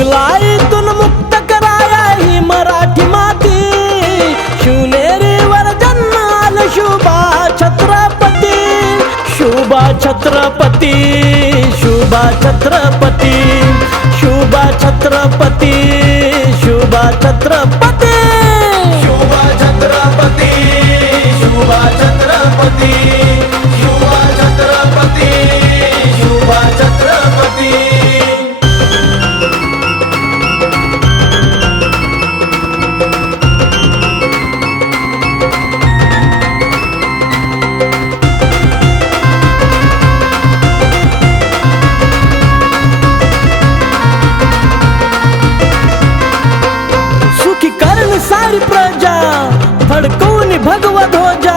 मुघलाईतून मुक्त कराया ही मराठी माती, शिवनेरीवर जन्म आला शुभा छत्रपती, शुभा छत्रपती, शुभा छत्रपती, शुभा छत्रपती, शुभा छत्रपती, शुभा छत्रपती, शुभा छत्रपती, शुभा छत्रपती, शुभा छत्रपती। सारी प्रजा फडकवून भगवा ध्वजा,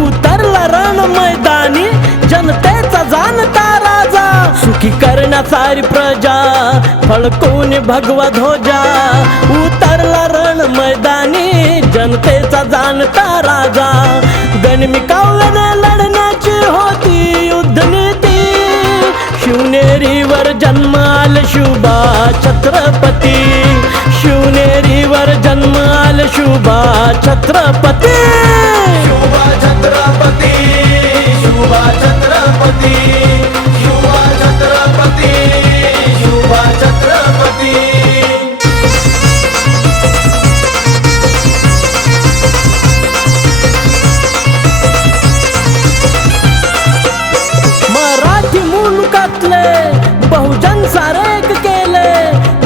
उतरला रण मैदानी जनतेचा जाणता राजा। सुखी करण्या सारी प्रजा फडकवून भगवा ध्वजा, उतरला रण मैदानी जनतेचा जाणता राजा। गनिमी काव्याने लढण्याची होती युद्धनीती, शिवनेरीवर जन्म आला शुभा छत्रपती, शिवनेरीवर जन्म आला शुभा छत्रपती, शुभा छत्रपती, शुभा छत्रपती, शुभा छत्रपती, शुभा छत्रपती। मराठी मुलुकातले बहुजन सारेक केले,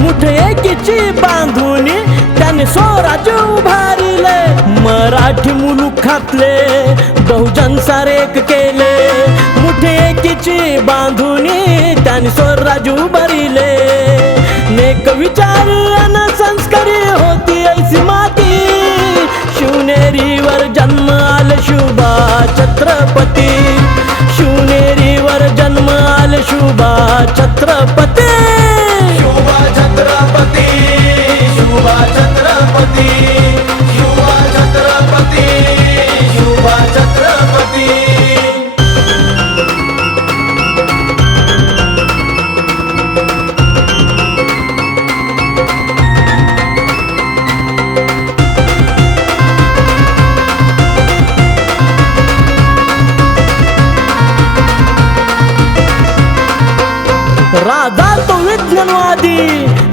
मुठ एकीची बांधून त्याने स्वराज्य उभारिले। मराठी मुलुकातले बहुजन सारेक केले, मुठ एकीची बांधून त्याने स्वराज्य उभारिले। नेक विचारी अन संस्कारी होती ऐसी माती, शिवनेरीवर जन्म आला शुभा छत्रपती, शिवनेरीवर जन्म आला शुभा छत्रपती, शुभा छत्रपती, शुभा छत्रपती, शुभा छत्रपती, शुभा छत्रपती। राजा तो विज्ञानवादी,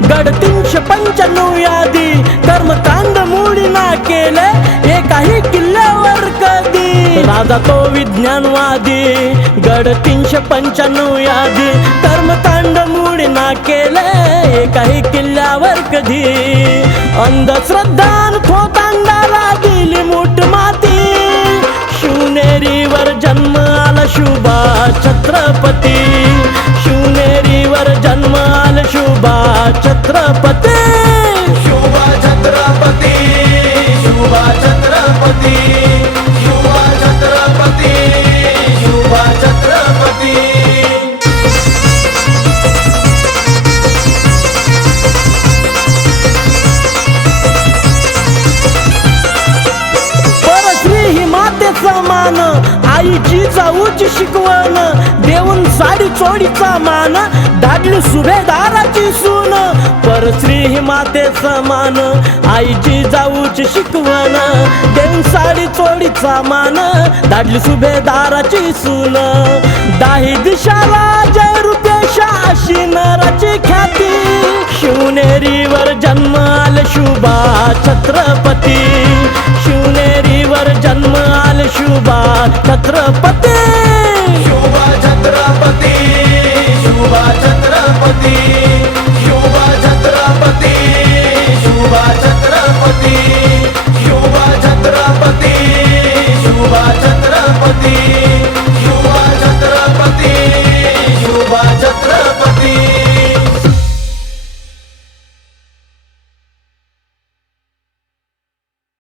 गड 395 यादी, कर्मकांड मुळीना केले एकाही किल्ल्यावर कधी। राजा तो विज्ञानवादी, गड 395 यादी, कर्मकांड मुळीना केले एकाही किल्ल्यावर कधी। अंधश्रद्धान थोतांडाला दिली मूठ माती, शिवनेरीवर जन्म आला शुभा छत्रपती, शिवनेरीवर जन्म आला शुभा छत्रपती, शुभा छत्रपती, शुभा छत्रपती, शुभा छत्रपती, शुभा छत्रपती। परश्री ही माते समान, आईची जाऊची शिकवण, देऊन साडी चोडीचा मान, धाडली सुभेदाराची सून। परश्री ही माते समान, आईची जाऊची शिकवण, देऊन साडी चोडीचा मान, धाडली सुभेदाराची सून। दाही दिशाला जय रुपेशा अशी नराची ख्याती, शिवनेरीवर जन्म आला शुभा छत्रपती, शिवनेरीवर जन्म आला शुभा छत्रपती, शुभा छत्रपती, शुभा छत्रपती।